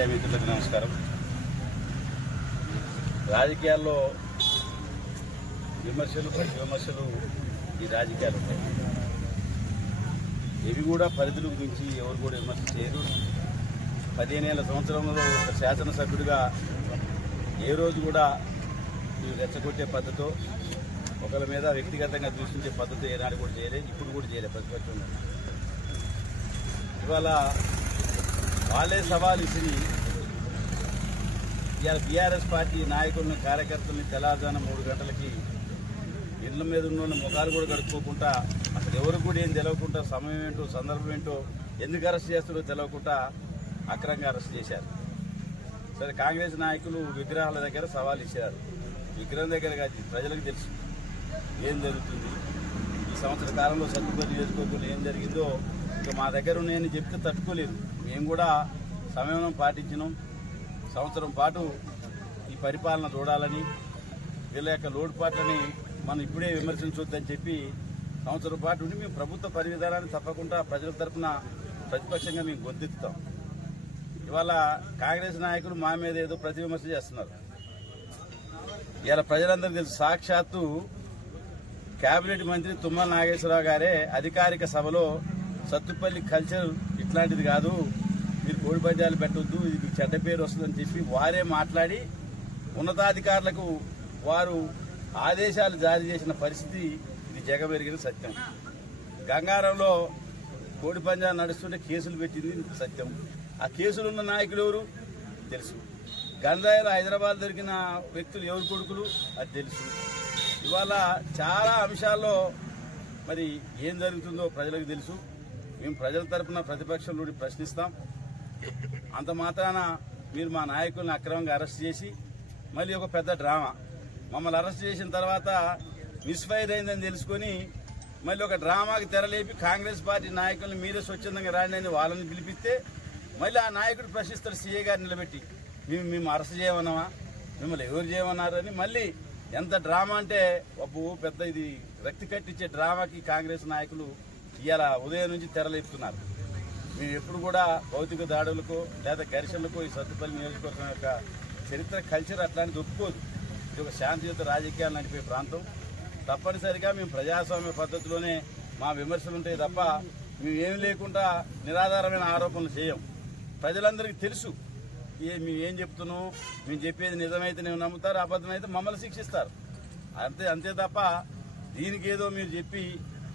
Media మిత్రులకు నమస్కారం. రాజకీయాల్లో విమర్శలు ప్రతి విమర్శలు ఈ రాజకీయాలు ఉంటాయి. ఇవి కూడా పరిధులకు మించి ఎవరు కూడా విమర్శ చేయరు. 15 సంవత్సరంలో ఒక శాసనసభ్యుడిగా ఏ రోజు కూడా మీరు రెచ్చగొట్టే పద్ధతితో ఒకరి మీద వ్యక్తిగతంగా దూషించే పద్ధతి ఏనాడు కూడా చేయలేదు, ఇప్పుడు కూడా చేయలేదు. ప్రతిపక్షంలో ఇవాళ వాళ్ళే సవాల్ విసిరి ఇవాళ బీఆర్ఎస్ పార్టీ నాయకులను కార్యకర్తల్ని తెల్లారుజాన 3 గంటలకి ఇళ్ల మీద ఉన్న ముఖాలు కూడా గడుపుకోకుండా అసలు ఎవరు కూడా ఏం తెలియకుండా సమయం ఏంటో సందర్భం ఏంటో ఎందుకు అరెస్ట్ చేస్తారో తెలియకుండా అక్రమంగా అరెస్ట్ చేశారు. సరే, కాంగ్రెస్ నాయకులు విగ్రహాల దగ్గర సవాల్ ఇచ్చారు. విగ్రహం దగ్గర కాదు, ప్రజలకు తెలుసు ఏం జరుగుతుంది. ఈ సంవత్సర కాలంలో సత్తుపల్లి చేసుకోకుండా ఏం జరిగిందో ఇక మా దగ్గర ఉన్నాయని చెప్తే తట్టుకోలేదు. మేము కూడా సమయం పాటించినాం. సంవత్సరం పాటు ఈ పరిపాలన చూడాలని, వీళ్ళ యొక్క లోటుపాట్లని మనం ఇప్పుడే విమర్శించొద్దని చెప్పి సంవత్సరం పాటు ఉండి మేము ప్రభుత్వ పరివిధానాన్ని తప్పకుండా ప్రజల తరఫున ప్రతిపక్షంగా మేము గొంతెత్తుతాం. ఇవాళ కాంగ్రెస్ నాయకులు మా మీద ఏదో ప్రతి విమర్శ చేస్తున్నారు. ఇవాళ ప్రజలందరికీ తెలుసు, సాక్షాత్తు కేబినెట్ మంత్రి తుమ్మల నాగేశ్వరరావు గారే అధికారిక సభలో సత్తుపల్లి కల్చర్ ఇట్లాంటిది కాదు, మీరు కోడి పందాలు పెట్టొద్దు, ఇది మీకు చెడ్డ పేరు వస్తుందని చెప్పి వారే మాట్లాడి ఉన్నతాధికారులకు వారు ఆదేశాలు జారీ చేసిన పరిస్థితి ఇది జగమెరిగిన సత్యం. గంగారంలో కోడి పందాలు నడుస్తుంటే కేసులు పెట్టింది సత్యం. ఆ కేసులున్న నాయకులు ఎవరు తెలుసు. గంజాయిలో హైదరాబాద్ దొరికిన వ్యక్తులు ఎవరు కొడుకులు అది తెలుసు. ఇవాళ చాలా అంశాల్లో మరి ఏం జరుగుతుందో ప్రజలకు తెలుసు. మేము ప్రజల తరఫున ప్రతిపక్షం నుండి ప్రశ్నిస్తాం. అంత మాత్రాన మీరు మా నాయకుల్ని అక్రమంగా అరెస్ట్ చేసి మళ్ళీ ఒక పెద్ద డ్రామా, మమ్మల్ని అరెస్ట్ చేసిన తర్వాత మిస్ఫైర్ అయిందని తెలుసుకొని మళ్ళీ ఒక డ్రామాకి తెరలేపి కాంగ్రెస్ పార్టీ నాయకుల్ని మీరే స్వచ్ఛందంగా రాండి వాళ్ళని పిలిపిస్తే మళ్ళీ ఆ నాయకుడు ప్రశ్నిస్తారు సీఏ గారిని నిలబెట్టి, మేము అరెస్ట్ చేయమన్నామా, మిమ్మల్ని ఎవరు చేయమన్నారని. మళ్ళీ ఎంత డ్రామా అంటే పెద్ద ఇది రక్తి కట్టించే డ్రామాకి కాంగ్రెస్ నాయకులు ఇవాళ ఉదయం నుంచి తెరలేపుతున్నారు. మేము ఎప్పుడు కూడా భౌతిక దాడులకు లేదా ఘర్షణలకు ఈ సత్తుపల్లి నియోజకవర్గం యొక్క చరిత్ర కల్చర్ అట్లాంటిది ఒప్పుకోదు. ఇది ఒక శాంతియుత రాజకీయాలు నడిపే ప్రాంతం. తప్పనిసరిగా మేము ప్రజాస్వామ్య పద్ధతిలోనే మా విమర్శలు ఉంటాయి తప్ప మేము ఏమి లేకుండా నిరాధారమైన ఆరోపణలు చేయం. ప్రజలందరికీ తెలుసు మేము ఏం చెప్తున్నాం, మేము చెప్పేది నిజమైతే నేను నమ్ముతారు, అబద్ధమైతే మమ్మల్ని శిక్షిస్తారు. అంతే తప్ప దీనికి ఏదో మీరు చెప్పి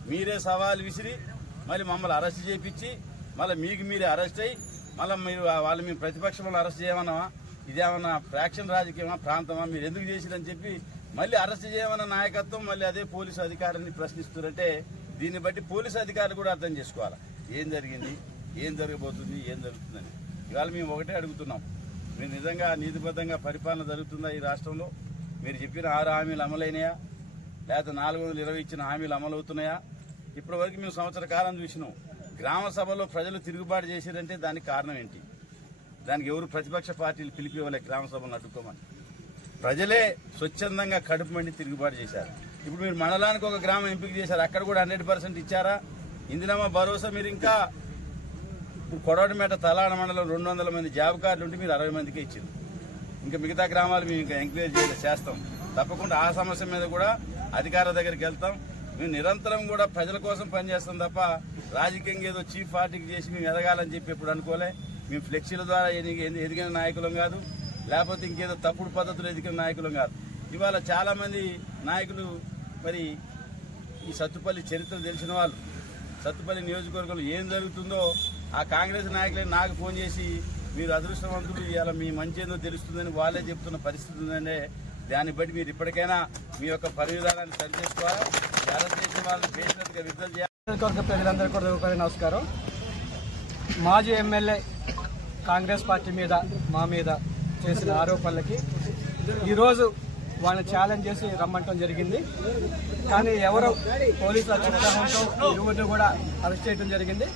మీరే సవాల్ విసిరి మళ్ళీ మమ్మల్ని అరెస్ట్ చేయించి మళ్ళీ మీకు మీరే అరెస్ట్ అయ్యి మళ్ళీ మీరు వాళ్ళు మేము ప్రతిపక్షంలో అరెస్ట్ చేయమన్నామా, ఇదేమన్నా ఫ్రాక్షన్ రాజకీయమా, ప్రాంతమా, మీరు ఎందుకు చేసిరని చెప్పి మళ్ళీ అరెస్ట్ చేయమన్న నాయకత్వం మళ్ళీ అదే పోలీసు అధికారిని ప్రశ్నిస్తున్నారంటే దీన్ని బట్టి పోలీసు అధికారులు కూడా అర్థం చేసుకోవాలి ఏం జరిగింది, ఏం జరగబోతుంది, ఏం జరుగుతుందని. ఇవాళ మేము ఒకటే అడుగుతున్నాం, మీరు నిజంగా నీతిబద్ధంగా పరిపాలన జరుగుతుందా ఈ రాష్ట్రంలో? మీరు చెప్పిన 6 హామీలు అమలైనాయా, లేకపోతే 420 ఇచ్చిన హామీలు అమలవుతున్నాయా? ఇప్పటి వరకు మేము సంవత్సర కాలం చూసినాం. గ్రామ సభలో ప్రజలు తిరుగుబాటు చేశారంటే దానికి కారణం ఏంటి? దానికి ఎవరు ప్రతిపక్ష పార్టీలు పిలిపివ్వలే గ్రామ సభలను అడ్డుకోమని. ప్రజలే స్వచ్ఛందంగా కడుపు మండి తిరుగుబాటు చేశారు. ఇప్పుడు మీరు మండలానికి ఒక గ్రామం ఎంపిక చేశారు, అక్కడ కూడా 100% ఇచ్చారా? ఇందిరమ్మ భరోసా మీరు ఇంకా ఇప్పుడు కొడవటిమేట తలాడ మండలం 200 మంది జాబ్ కార్డులు ఉంటే మీరు 60 మందికే ఇచ్చింది. ఇంకా మిగతా గ్రామాలు మేము ఇంకా ఎంక్వైరీ చేస్తాం. తప్పకుండా ఆ సమస్య మీద కూడా అధికారుల దగ్గరికి వెళ్తాం. మేము నిరంతరం కూడా ప్రజల కోసం పనిచేస్తాం తప్ప రాజకీయంగా ఏదో చీఫ్ పార్టీకి చేసి మేము ఎదగాలని చెప్పి ఎప్పుడు అనుకోలే. మేము ఫ్లెక్సీల ద్వారా ఎదిగిన నాయకులం కాదు, లేకపోతే ఇంకేదో తప్పుడు పద్ధతులు ఎదిగిన నాయకులం కాదు. ఇవాళ చాలా మంది నాయకులు మరి ఈ సత్తుపల్లి చరిత్ర తెలిసిన వాళ్ళు, సత్తుపల్లి నియోజకవర్గంలో ఏం జరుగుతుందో ఆ కాంగ్రెస్ నాయకులే నాకు ఫోన్ చేసి మీరు అదృష్టవంతులు, ఇవాళ మీ మంచి ఏందో తెలుస్తుందని వాళ్ళే చెప్తున్న పరిస్థితి ఉందంటే దాన్ని బట్టి మీరు ఇప్పటికైనా మీ యొక్క పరివిధానాన్ని సరిచేసుకోవాలి. అరెస్ట్ చేసిన వాళ్ళని బేసినట్టుగా విడుదల చేయాలి. ప్రజలందరికీ కూడా నమస్కారం. మాజీ ఎమ్మెల్యే కాంగ్రెస్ పార్టీ మీద మా మీద చేసిన ఆరోపణలకి ఈరోజు వాళ్ళని ఛాలెంజ్ చేసి రమ్మంటం జరిగింది. కానీ ఎవరు పోలీసుల ఉత్సాహంతో ఇరువురిని కూడా అరెస్ట్ చేయడం జరిగింది.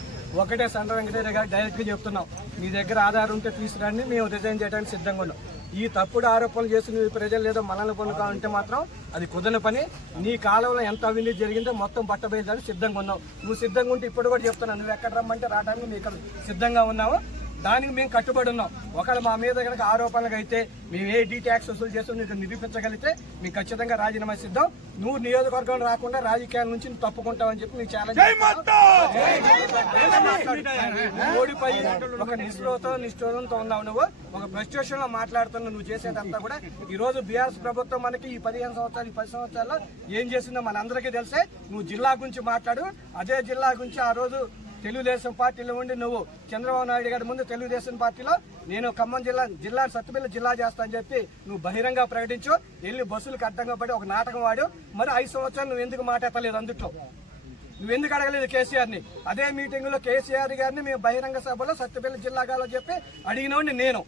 ఒకటే సండ్ర వెంకటయ్య గారు డైరెక్ట్గా చెప్తున్నాం, మీ దగ్గర ఆధారం ఉంటే తీసుకురండి, మేము రిజైన్ చేయడానికి సిద్ధంగా ఉన్నాం. ఈ తప్పుడు ఆరోపణలు చేసి నువ్వు ప్రజలు ఏదో మనల్ని పొందుకాలంటే మాత్రం అది కుదరని పని. నీ కాలంలో ఎంత అవినీతి జరిగిందో మొత్తం బట్టబయలుదానికి సిద్ధంగా ఉన్నావు. నువ్వు సిద్ధంగా ఉంటే ఇప్పుడు కూడా చెప్తున్నావు, నువ్వు ఎక్కడ రమ్మంటే రావడానికి మీకు సిద్ధంగా ఉన్నావు. దానికి మేము కట్టుబడి ఉన్నాం. ఒకవేళ మా మీద కనుక ఆరోపణలు అయితే మేము ఏ డీ ట్యాక్స్ వసూలు చేస్తాం నీకు నిరూపించగలిగితే మేము ఖచ్చితంగా రాజీనామా సిద్ధం. నువ్వు నియోజకవర్గంలో రాకుండా రాజకీయాల నుంచి నువ్వు తప్పుకుంటావని చెప్పి నీకు ఛాలెంజ్ ఓడిపోయి ఒక నిష్ఠూరంతో ఉన్నావు. నువ్వు ఒక ఫ్రస్ట్రేషన్ లో మాట్లాడుతున్నావు. నువ్వు చేసేదంతా కూడా ఈ రోజు బీఆర్ఎస్ ప్రభుత్వం మనకి ఈ 15 సంవత్సరాలు ఈ 10 సంవత్సరాల్లో ఏం చేసిందో మనందరికీ తెలిసే. నువ్వు జిల్లా గురించి మాట్లాడు. అదే జిల్లా గురించి ఆ రోజు తెలుగుదేశం పార్టీలో ఉండి నువ్వు చంద్రబాబు నాయుడు గారి ముందు తెలుగుదేశం పార్టీలో నేను ఖమ్మం జిల్లా సత్తుపల్లి జిల్లా చేస్తా అని చెప్పి నువ్వు బహిరంగ ప్రకటించు. వెళ్ళి బస్సులకు అడ్డంగా పడి ఒక నాటకం వాడు. మరి 5 సంవత్సరాలు నువ్వు ఎందుకు మాట్లాడలేదు? అందుట్లో నువ్వెందుకు అడగలేదు కేసీఆర్ ని? అదే మీటింగ్ లో కేసీఆర్ గారిని మేము బహిరంగ సభలో సత్తుపల్లి జిల్లాలో చెప్పి అడిగినోండి నేను.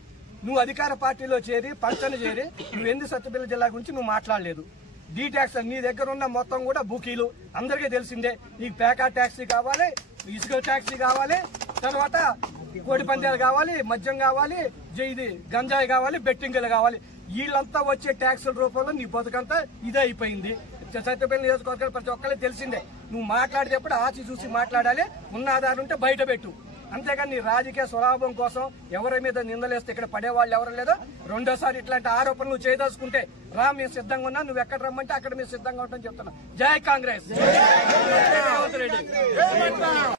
నువ్వు అధికార పార్టీలో చేరి పంచన చేరి నువ్వెందుకు సత్తుపల్లి జిల్లా గురించి నువ్వు మాట్లాడలేదు? డీ ట్యాక్స్ నీ దగ్గర ఉన్న మొత్తం కూడా బుకీలు అందరికీ తెలిసిందే. నీకు పేకా ట్యాక్సీ కావాలి, ఇసుక ట్యాక్సీ కావాలి, తర్వాత కోడి పందాలు కావాలి, మద్యం కావాలి, ఇది గంజాయి కావాలి, బెట్టింగులు కావాలి. వీళ్ళంతా వచ్చే ట్యాక్సుల రూపంలో నీ బతుకంతా ఇదే అయిపోయింది. సత్యపల్లి నియోజకవర్గాలు ప్రతి ఒక్కరికి తెలిసిందే. నువ్వు మాట్లాడేటప్పుడు ఆచి చూసి మాట్లాడాలి. ఉన్న ఆధారం ఉంటే బయట పెట్టు. అంతేగాని నీ రాజకీయ స్వలాభం కోసం ఎవరి మీద నిందలేస్తే ఇక్కడ పడేవాళ్ళు ఎవరు లేదో. రెండోసారి ఇట్లాంటి ఆరోపణలు చేయదలుచుకుంటే రా, మేము సిద్ధంగా ఉన్నా. నువ్వు ఎక్కడ రమ్మంటే అక్కడ మేము సిద్ధంగా ఉంటామని చెప్తున్నా. జై కాంగ్రెస్.